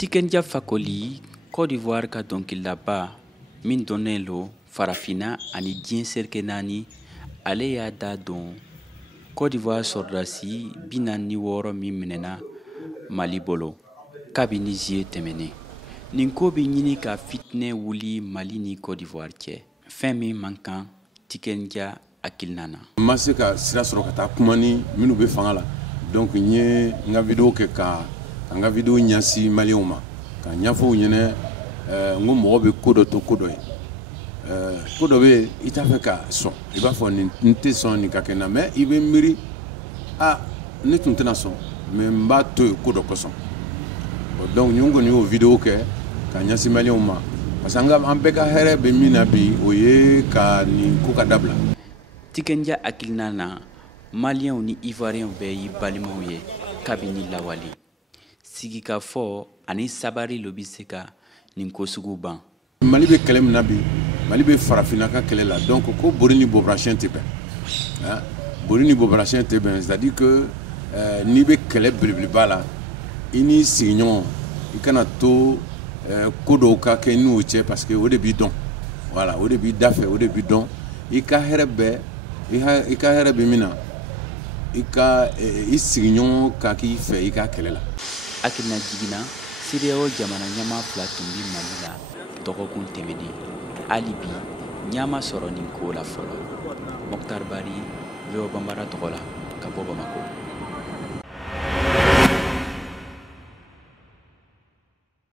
Tikenja Fakoli, Côte d'Ivoire ka dɔnkilidaba min dɔnnen lo farafina ani diɲɛ serikɛ naani ale y'a da don Côte d'Ivoire sɔrɔdasi 46 min minɛna Mali bolo kabini juillet tɛmɛnen. Nin ko bɛ ɲini ka fitinɛ wuli Mali ni Côte d'Ivoire cɛ. Fɛn min man kan Tikenja hakilina na. N ma se ka sira sɔrɔ ka taa kuma ni minnu bɛ fanga la, donc n ye n ka vidéo kɛ ka n ka vidéo ɲɛsin maliyɛnw ma ka ɲɛfɔ u ɲɛna n ko mɔgɔ bɛ ko dɔ to ko dɔ ye, ko dɔ bɛ yen i t'a fɛ ka sɔn, i b'a fɔ nin n tɛ sɔn nin ka kɛ n na, mais i bɛ miiri ne tun tɛna sɔn mais n b'a to yen ko dɔ kosɔn. Donc n kɔni y'o vidéo kɛ ka ɲɛsin maliyɛnw ma parce que an bɛɛ ka hɛrɛ bɛ min na bi o ye ka nin ko ka dabila. Tikenja hakilina na maliyɛnw ni ivoiriyɛnw bɛɛ y'i balimaw ye kabini lawale. Sigikafɔ ani sabari lo bɛ se ka nin ko sugu ban. Mali bɛ kɛlɛ min na bi, Mali bɛ farafinna ka kɛlɛ la, donc ko bori ni bobarasiyɛn tɛ bɛn. Bori ni bobarasiyɛn tɛ bɛn, c'est-à-dire que n'i bɛ kɛlɛ belebeleba la i n'i sigiɲɔgɔn i kana to ko dɔw ka kɛ n'o cɛ parce que o de b'i dɔn, voilà, o de b'i da fɛ, o de b'i dɔn. I ka hɛrɛ bɛ min na i sigiɲɔgɔn ka k'i fɛ i ka kɛlɛ la. Hakilina jiginna CEDEAO jamana ɲɛmaa fila tun bɛ Mali la dɔgɔkun tɛmɛnen. Hali bi ɲɛ ma sɔrɔ nin ko la fɔlɔ. Mokhtar Bari, VOA Bambara tɔgɔ la ka bɔ Bamako.